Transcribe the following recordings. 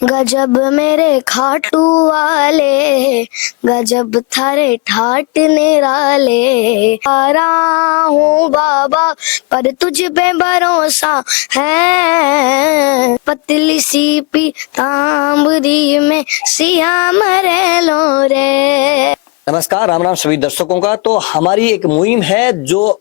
गजब मेरे खाटू वाले, गजब थारे ठाट निराले। आ रहा हूँ बाबा पर तुझ पे भरोसा है, पतली सी पीतांबरी में सिया मरे लो रे। नमस्कार, राम राम सभी दर्शकों का। तो हमारी एक मुहिम है जो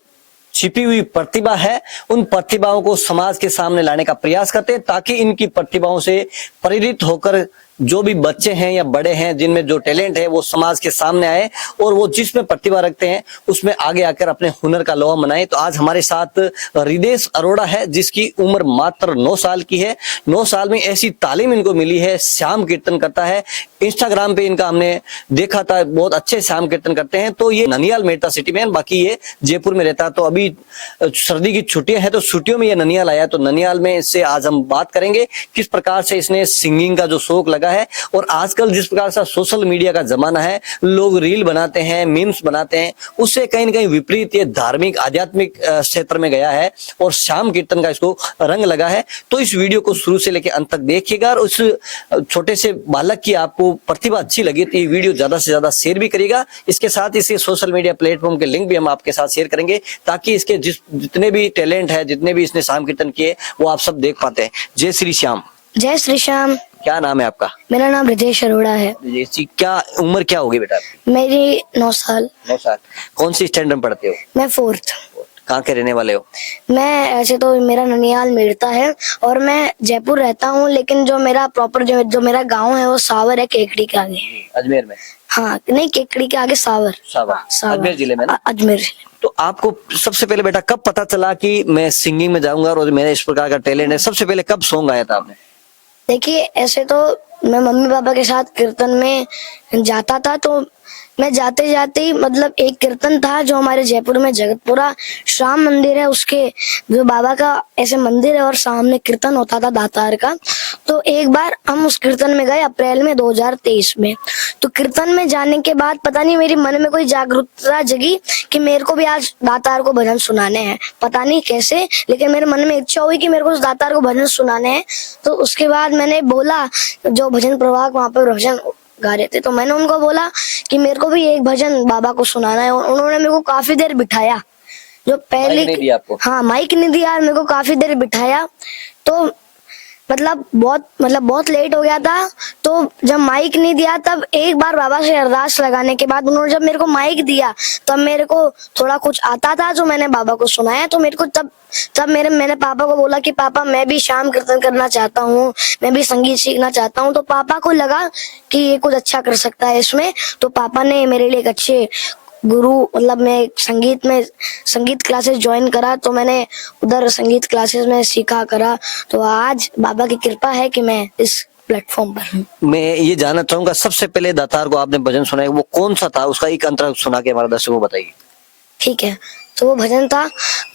छिपी हुई प्रतिभा है, उन प्रतिभाओं को समाज के सामने लाने का प्रयास करते हैं ताकि इनकी प्रतिभाओं से प्रेरित होकर जो भी बच्चे हैं या बड़े हैं जिनमें जो टैलेंट है वो समाज के सामने आए और वो जिसमें प्रतिभा रखते हैं उसमें आगे आकर अपने हुनर का लोहा मनाए। तो आज हमारे साथ रिदेश अरोड़ा है जिसकी उम्र मात्र 9 साल की है। 9 साल में ऐसी तालीम इनको मिली है, श्याम कीर्तन करता है। इंस्टाग्राम पे इनका हमने देखा था, बहुत अच्छे श्याम कीर्तन करते हैं। तो ये ननियाल मेड़ता सिटी में, बाकी ये जयपुर में रहता है। तो अभी सर्दी की छुट्टियां हैं तो छुट्टियों में ये ननियाल आया, तो ननियाल में इससे आज हम बात करेंगे किस प्रकार से इसने सिंगिंग का जो शौक लगा है। और आजकल जिस प्रकार से सोशल मीडिया का जमाना है, लोग रील बनाते हैं, मीम्स बनाते हैं, उससे कहीं ना कहीं विपरीत ये धार्मिक आध्यात्मिक क्षेत्र में गया है और श्याम कीर्तन का इसको रंग लगा है। तो इस वीडियो को शुरू से लेकर अंत तक देखिएगा और उस छोटे से बालक की आपको प्रतिभा अच्छी लगी तो ये वीडियो ज्यादा से ज्यादा शेयर भी करिएगा। इसके साथ इसके सोशल मीडिया प्लेटफॉर्म के लिंक भी हम आपके साथ शेयर करेंगे ताकि इसके जितने भी टैलेंट है, जितने भी इसने श्याम कीर्तन किए वो आप सब देख पाते हैं। जय श्री श्याम। जय श्री श्याम। क्या नाम है आपका? मेरा नाम रिदेश अरोड़ा है। क्या उम्र क्या होगी बेटा? मेरी 9 साल। 9 साल। कौन सी स्टैंडर्ड में पढ़ते हो? मैं 4th। कहाँ के रहने वाले हो? मैं ऐसे तो मेरा ननियाल मेड़ता है और मैं जयपुर रहता हूँ, लेकिन जो मेरा प्रॉपर जो मेरा गांव है वो सावर है, केकड़ी के आगे। अजमेर में? हाँ नहीं, केकड़ी के आगे सावर। अजमेर जिले में ना? अजमेर जिले। तो आपको सबसे पहले बेटा कब पता चला कि मैं सिंगिंग में जाऊंगा और मेरा इस प्रकार का टैलेंट है? सबसे पहले कब सॉन्ग आया था आपने? देखिए, ऐसे तो मैं मम्मी पापा के साथ कीर्तन में जाता था, तो मैं जाते जाते ही मतलब एक कीर्तन था जो हमारे जयपुर में जगतपुरा श्याम मंदिर है, उसके जो बाबा का ऐसे मंदिर है और सामने कीर्तन होता था दातार का। तो एक बार हम उस कीर्तन में गए अप्रैल में 2023 में। तो कीर्तन में जाने के बाद पता नहीं मेरी मन में कोई जागरूकता जगी कि मेरे को भी आज दातार को भजन सुनाने हैं। पता नहीं कैसे, लेकिन मेरे मन में इच्छा हुई कि मेरे को उस दातार को भजन सुनाने हैं। तो उसके बाद मैंने बोला, जो भजन प्रभाग वहां पर भजन गा रहे थे, तो मैंने उनको बोला कि मेरे को भी एक भजन बाबा को सुनाना है। और उन्होंने मेरे को काफी देर बिठाया। जो पहले माइक नहीं दिया आपको? हाँ, माइक नहीं दिया, मेरे को काफी देर बिठाया। तो बहुत लेट हो गया था। तो जब माइक नहीं दिया तब एक बार बाबा से अरदास लगाने के बाद उन्होंने जब मेरे को माइक दिया तब मेरे को थोड़ा कुछ आता था जो मैंने बाबा को सुनाया। तो मेरे को तब मैंने पापा को बोला कि पापा मैं भी श्याम कीर्तन करना चाहता हूँ, मैं भी संगीत सीखना चाहता हूँ। तो पापा को लगा कि ये कुछ अच्छा कर सकता है इसमें। तो पापा ने मेरे लिए एक अच्छे गुरु, मतलब मैं संगीत क्लासेस ज्वाइन करा। तो मैंने उधर संगीत क्लासेस में सीखा करा। तो आज बाबा की कृपा है कि मैं इस प्लेटफॉर्म पर हूँ। मैं ये जानना चाहूंगा, सबसे पहले दातार को आपने भजन सुनाया वो कौन सा था? उसका एक अंतरा सुना के हमारे दर्शकों को बताइए। ठीक है, तो वो भजन था,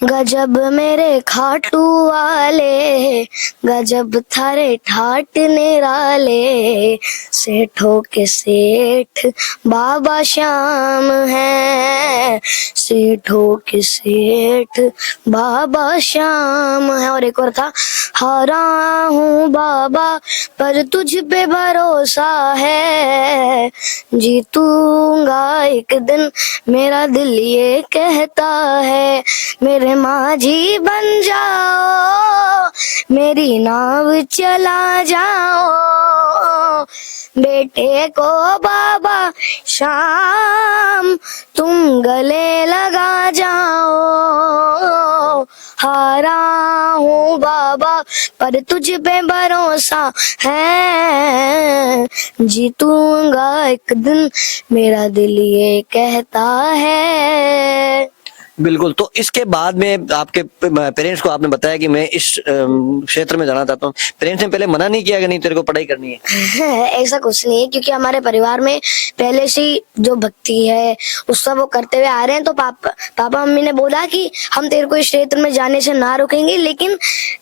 गजब मेरे खाटू वाले, गजब थारे ठाट निराले, सेठों के सेठ बाबा श्याम है, सेठों के सेठ बाबा श्याम है। और एक और था, हारा हूँ बाबा पर तुझ पे भरोसा है, जीतूंगा एक दिन मेरा दिल ये कहता है, मेरे माझी बन जाओ, मेरी नाव चला जाओ, बेटे को बाबा श्याम तुम गले लगा जाओ, हारा हूँ बाबा पर तुझ पे भरोसा है, जीतूंगा एक दिन मेरा दिल ये कहता है। बिल्कुल। तो इसके बाद में आपके पेरेंट्स को आपने बताया कि मैं इस क्षेत्र में जाना चाहता हूँ, पेरेंट्स ने पहले मना नहीं किया कि नहीं तेरे को पढ़ाई करनी है? ऐसा कुछ नहीं है, क्योंकि हमारे परिवार में पहले से जो भक्ति है उसका वो करते हुए आ रहे हैं। तो पापा मम्मी ने बोला कि हम तेरे को इस क्षेत्र में जाने से ना रोकेंगे, लेकिन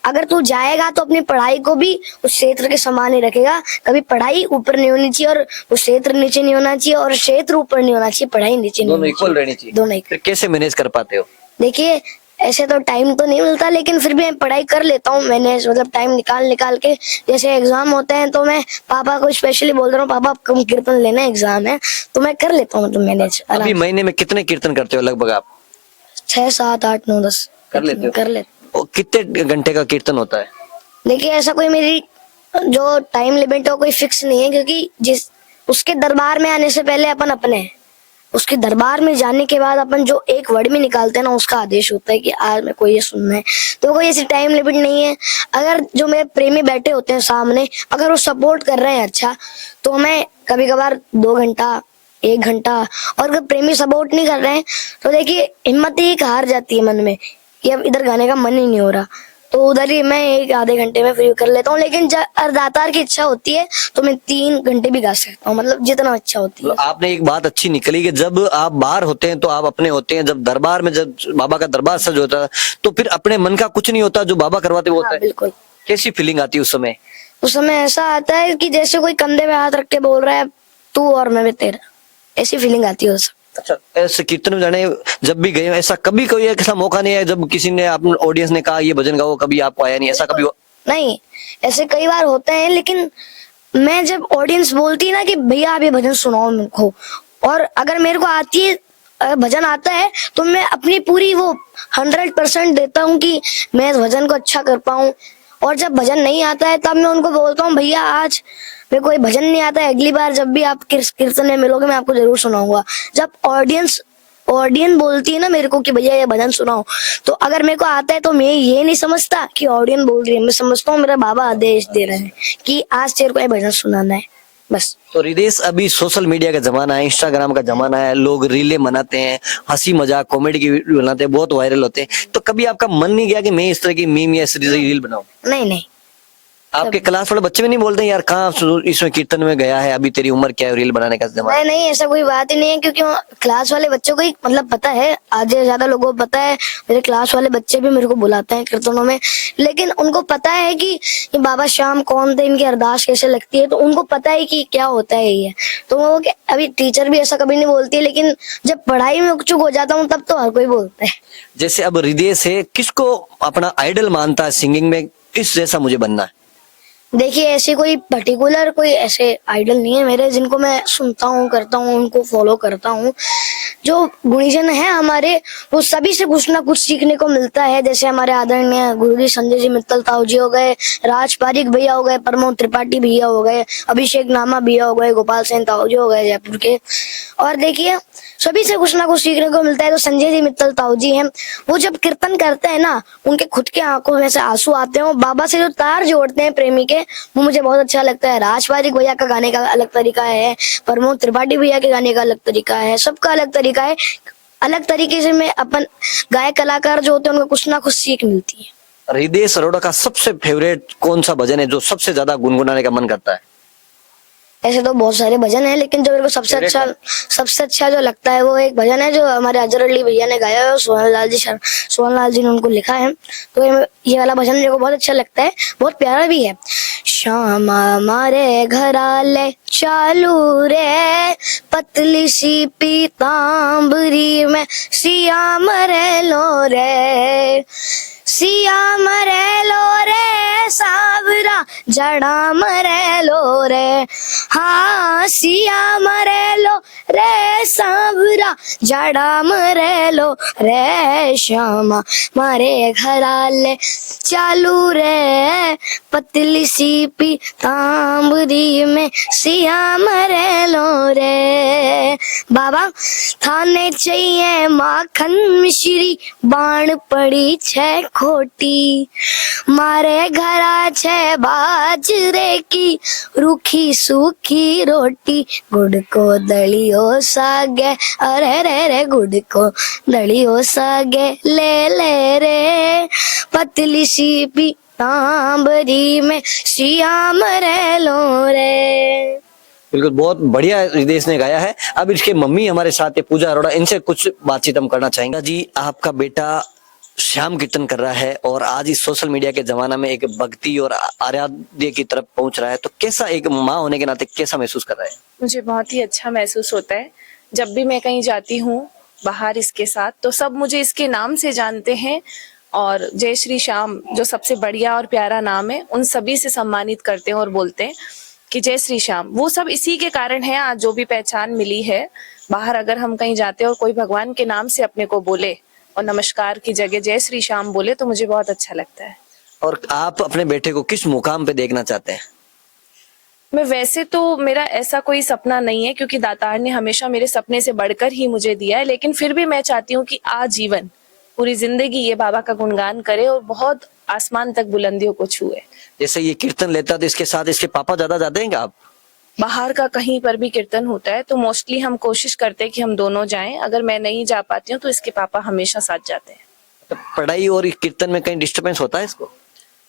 अगर तू जाएगा तो अपनी पढ़ाई को भी उस क्षेत्र के समान ही रखेगा। कभी पढ़ाई ऊपर नहीं होनी चाहिए और उस क्षेत्र नीचे नहीं होना चाहिए, और क्षेत्र ऊपर नहीं होना चाहिए, पढ़ाई नीचे नहीं होनी चाहिए, दोनों इक्वल रहनी चाहिए। दोनों। फिर कैसे मैनेज कर पाते हो? देखिए, ऐसे तो टाइम तो नहीं मिलता, लेकिन फिर भी मैं पढ़ाई कर लेता हूँ मैंने, मतलब टाइम निकाल के। जैसे एग्जाम होते हैं तो मैं पापा को स्पेशली बोल रहा हूँ, पापा कम कीर्तन लेना एग्जाम है, तो मैं कर लेता हूँ, मतलब मैनेज अभी आराम से। महीने में कितने कीर्तन करते हो लगभग आप? 6, 7, 8, 9, 10 कर लेते हो? कर लेते। और कितने घंटे का कीर्तन होता है? देखिए ऐसा कोई मेरी जो टाइम लिमिट है वो कोई फिक्स नहीं है, क्योंकि जिस उसके दरबार में आने से पहले अपन अपने हैं, उसके दरबार में जाने के बाद अपन जो एक वर्ड में निकालते हैं ना, उसका आदेश होता है कि आज मेरे को ये सुनना है। तो कोई ऐसी टाइम लिमिट नहीं है। अगर जो मेरे प्रेमी बैठे होते हैं सामने, अगर वो सपोर्ट कर रहे हैं अच्छा, तो मैं कभी कभार 2 घंटा, 1 घंटा। और अगर प्रेमी सपोर्ट नहीं कर रहे हैं तो देखिए हिम्मत ही हार जाती है मन में कि अब इधर गाने का मन ही नहीं हो रहा, तो उधर ही मैं 1 आधे घंटे में फ्री कर लेता हूँ। लेकिन जब अर्दातार की इच्छा होती है तो मैं 3 घंटे भी गा सकता हूँ, मतलब जितना अच्छा होती है। आपने एक बात अच्छी निकली कि जब आप बाहर होते हैं तो आप अपने होते हैं, जब दरबार में, जब बाबा का दरबार सज होता है तो फिर अपने मन का कुछ नहीं होता, जो बाबा करवाते वो होता हाँ, है। बिल्कुल। कैसी फीलिंग आती है उस समय? उस समय ऐसा आता है कि जैसे कोई कंधे पे हाथ रख के बोल रहा है, तू और मैं भी तेरा, ऐसी फीलिंग आती है उस। अच्छा, ऐसे कीर्तन में जाने जब भी गए हो, ऐसा कभी कोई ऐसा मौका नहीं है जब किसी ने, आप ऑडियंस ने कहा ये भजन गाओ, कभी आपको आया नहीं, ऐसा कभी नहीं, ऐसे कई बार होते हैं, लेकिन मैं जब ऑडियंस बोलती है ना कि भैया आप ये भजन सुनाओ मेरे को, और अगर मेरे को आती है, भजन आता है, तो मैं अपनी पूरी वो 100% देता हूँ कि मैं इस भजन को अच्छा कर पाऊँ। और जब भजन नहीं आता है तब मैं उनको बोलता हूँ, भैया आज मेरे को ये भजन नहीं आता है, अगली बार जब भी आप कीर्तन में मिलोगे मैं आपको जरूर सुनाऊंगा। जब ऑडियंस बोलती है ना मेरे को कि भैया ये भजन सुनाओ, तो अगर मेरे को आता है तो मैं ये नहीं समझता कि ऑडियंस बोल रही है, मैं समझता हूँ मेरा बाबा आदेश दे रहे हैं कि आज तेरे को ये भजन सुनाना है, बस। तो रिदेश, अभी सोशल मीडिया का जमाना है, इंस्टाग्राम का जमाना है, लोग रीले बनाते हैं, हंसी मजाक कॉमेडी की वीडियो बनाते हैं, बहुत वायरल होते हैं, तो कभी आपका मन नहीं गया कि मैं इस तरह की मीम या रील बनाऊं? नहीं नहीं, आपके क्लास वाले बच्चे भी नहीं बोलते यार कहाँ इसमें कीर्तन में गया है, अभी तेरी उम्र क्या है रील बनाने का जमाना? नहीं नहीं, ऐसा कोई बात ही नहीं है, क्योंकि क्लास वाले बच्चों को ही मतलब पता है, आधे ज्यादा लोगों को पता है। मेरे क्लास वाले बच्चे भी मेरे को बुलाते हैं कीर्तनों में, लेकिन उनको पता है कि ये बाबा श्याम कौन थे, इनकी अरदास कैसे लगती है, तो उनको पता है कि क्या होता है ये। तो वो अभी टीचर भी ऐसा कभी नहीं बोलती है, लेकिन जब पढ़ाई में चुप हो जाता हूँ तब तो हर कोई बोलता है। जैसे अब हृदय से किसको अपना आइडल मानता है सिंगिंग में, इस जैसा मुझे बनना है? देखिए ऐसे कोई पर्टिकुलर कोई ऐसे आइडल नहीं है मेरे, जिनको मैं सुनता हूँ, करता हूँ, उनको फॉलो करता हूँ। जो गुणीजन है हमारे, वो सभी से कुछ ना कुछ सीखने को मिलता है। जैसे हमारे आदरणीय गुरुजी संजय जी मित्तल ताऊ जी हो गए, राज पारिक भैया हो गए, प्रमोद त्रिपाठी भैया हो गए, अभिषेक नामा भैया हो गए, गोपाल सेन ताऊ जी हो गए जयपुर के। और देखिए सभी से कुछ ना कुछ सीखने को मिलता है। तो संजय जी मित्तल ताऊ जी हैं, वो जब कीर्तन करते हैं ना, उनके खुद के आंखों में से आंसू आते हैं, वो बाबा से जो तार जोड़ते हैं प्रेमी के, वो मुझे बहुत अच्छा लगता है। राज पारिक भैया का गाने का अलग तरीका है, प्रमोद त्रिपाठी भैया के गाने का अलग तरीका है, सबका अलग तरीका है। अलग तरीके से मैं अपन गायक कलाकार जो होते हैं उनको कुछ ना कुछ सीख मिलती है। हृदय अरोड़ा का सबसे फेवरेट कौन सा भजन है जो सबसे ज्यादा गुनगुनाने का मन करता है? ऐसे तो बहुत सारे भजन हैं, लेकिन जो मेरे को सबसे अच्छा जो लगता है वो एक भजन है जो हमारे अजहर अली भैया ने गाया है, सोहन लाल जी ने उनको लिखा है। तो ये वाला भजन मेरे को बहुत अच्छा लगता है, बहुत प्यारा भी है। श्यामा मारे घराले चालू रे, पतली सी पीतांबरी में सिया मरे लो रे, सिया मरे लो रे, सावरा जड़ा मरे लो रे, हाँ सिया मरे लो रे, सावरा जड़ा मरे लो रे, श्यामा मारे घराले चालू रे, पतली सी पीतांबरी में सिया मरे लो रे। बाबा थाने चाहिए माखन मिश्री, बाण पड़ी छे खोटी, मारे घरा छे बाजरे की रूखी सूखी रोटी, गुड़ को दलियो सागे, अरे रे रे गुड़ को दलियो सागे, ले ले रे, पतली सी पीतांबरी में सिया मरे लो रे। बिल्कुल, बहुत बढ़िया हृदय ने गाया है। अब इसके मम्मी हमारे साथ है पूजा अरोड़ा, इनसे कुछ बातचीत हम करना चाहेंगे। जी, आपका बेटा श्याम कीर्तन कर रहा है और आज इस सोशल मीडिया के जमाना में एक भक्ति और आराध्य की तरफ पहुंच रहा है, तो कैसा, एक माँ होने के नाते कैसा महसूस कर रहा है? मुझे बहुत ही अच्छा महसूस होता है। जब भी मैं कहीं जाती हूँ बाहर इसके साथ, तो सब मुझे इसके नाम से जानते हैं। और जय श्री श्याम जो सबसे बढ़िया और प्यारा नाम है, उन सभी से सम्मानित करते हैं और बोलते हैं कि जय श्री श्याम। वो सब इसी के कारण है आज जो भी पहचान मिली है। बाहर अगर हम कहीं जाते हैं और कोई भगवान के नाम से अपने को बोले और नमस्कार की जगह जय श्री श्याम बोले तो मुझे बहुत अच्छा लगता है। और आप अपने बेटे को किस मुकाम पे देखना चाहते हैं? मैं वैसे तो मेरा ऐसा कोई सपना नहीं है, क्योंकि दातार ने हमेशा मेरे सपने से बढ़कर ही मुझे दिया है, लेकिन फिर भी मैं चाहती हूँ कि आजीवन पूरी जिंदगी ये बाबा का गुणगान करे और बहुत आसमान तक बुलंदियों को छुए। जैसे ये कीर्तन लेता है तो इसके साथ इसके पापा ज्यादा जाते हैं क्या? आप बाहर का कहीं पर भी कीर्तन होता है तो मोस्टली हम कोशिश करते हैं कि हम दोनों जाएं। अगर मैं नहीं जा पाती हूँ तो इसके पापा हमेशा साथ जाते हैं। तो पढ़ाई और कीर्तन में कहीं डिस्टरबेंस होता है इसको?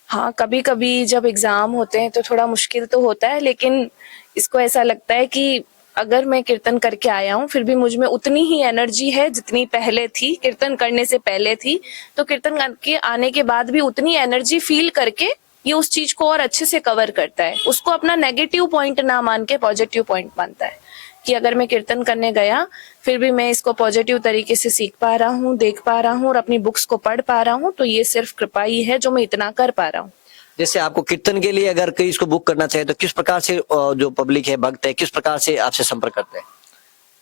हाँ, कभी कभी जब एग्जाम होते हैं तो थोड़ा मुश्किल तो होता है, लेकिन इसको ऐसा लगता है कि अगर मैं कीर्तन करके आया हूँ फिर भी मुझ में उतनी ही एनर्जी है जितनी पहले थी, कीर्तन करने से पहले थी। तो कीर्तन करके आने के बाद भी उतनी एनर्जी फील करके ये उस चीज को और अच्छे से कवर करता है। उसको अपना नेगेटिव पॉइंट ना मान के पॉजिटिव पॉइंट मानता है कि अगर मैं कीर्तन करने गया फिर भी मैं इसको पॉजिटिव तरीके से सीख पा रहा हूँ, देख पा रहा हूँ और अपनी बुक्स को पढ़ पा रहा हूँ, तो ये सिर्फ कृपा ही है जो मैं इतना कर पा रहा हूँ। जैसे आपको कीर्तन के लिए अगर कोई इसको बुक करना चाहे तो किस प्रकार से जो पब्लिक है, भक्त है, किस प्रकार से आपसे संपर्क करते हैं?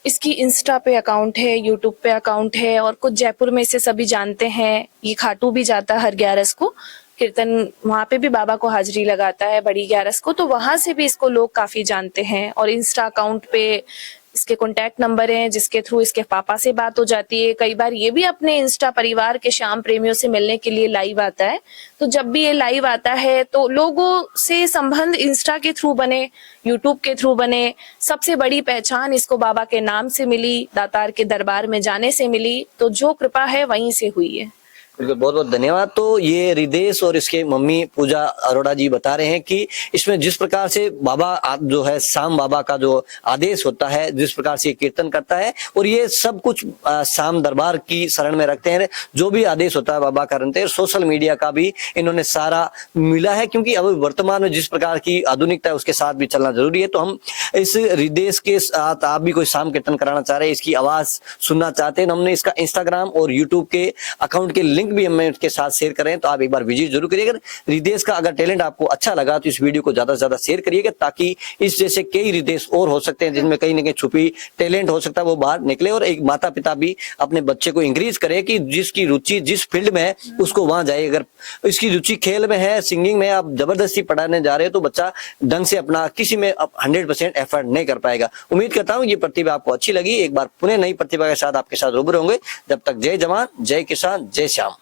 इसकी इंस्टा पे अकाउंट है, यूट्यूब पे अकाउंट है और कुछ जयपुर में इसे सभी जानते हैं। ये खाटू भी जाता है हर 11 को कीर्तन, वहां पे भी बाबा को हाजिरी लगाता है बड़ी 11 को, तो वहां से भी इसको लोग काफी जानते हैं। और इंस्टा अकाउंट पे इसके कॉन्टैक्ट नंबर हैं जिसके थ्रू इसके पापा से बात हो जाती है। कई बार ये भी अपने इंस्टा परिवार के श्याम प्रेमियों से मिलने के लिए लाइव आता है। तो जब भी ये लाइव आता है तो लोगों से संबंध इंस्टा के थ्रू बने, यूट्यूब के थ्रू बने। सबसे बड़ी पहचान इसको बाबा के नाम से मिली, दातार के दरबार में जाने से मिली, तो जो कृपा है वहीं से हुई है। बिल्कुल, बहुत बहुत धन्यवाद। तो ये रिदेश और इसके मम्मी पूजा अरोड़ा जी बता रहे हैं कि इसमें जिस प्रकार से बाबा जो है शाम बाबा का जो आदेश होता है, जिस प्रकार से ये कीर्तन करता है और ये सब कुछ शाम दरबार की शरण में रखते हैं। जो भी आदेश होता है बाबा करते हैं। सोशल मीडिया का भी इन्होंने सारा मिला है, क्योंकि अब वर्तमान में जिस प्रकार की आधुनिकता है उसके साथ भी चलना जरूरी है। तो हम इस रिदेश के साथ आप भी कोई शाम कीर्तन कराना चाह रहे हैं, इसकी आवाज सुनना चाहते हैं, हमने इसका इंस्टाग्राम और यूट्यूब के अकाउंट के लिंक भी हमें उसके साथ शेयर करें, तो आप एक बार विजिट जरूर करिएगा। रिदेश का अगर टैलेंट आपको अच्छा लगा तो इस वीडियो को ज्यादा से ज्यादा शेयर करिएगा, ताकि इस जैसे कई रिदेश और हो सकते हैं जिनमें कहीं ना कहीं छुपी टैलेंट हो सकता है वो बाहर निकले। और एक माता पिता भी अपने बच्चे को इंकरेज करे कि जिसकी रुचि जिस फील्ड में है उसको वहां जाए। अगर इसकी रुचि खेल में है, सिंगिंग में, आप जबरदस्ती पढ़ाने जा रहे हो तो बच्चा ढंग से अपना किसी में 100% एफर्ट नहीं कर पाएगा। उम्मीद करता हूँ ये प्रतिभा आपको अच्छी लगी। एक बार पुनः नई प्रतिभा के साथ आपके साथ रूबरू होंगे। जब तक जय जवान, जय किसान, जय श्याम।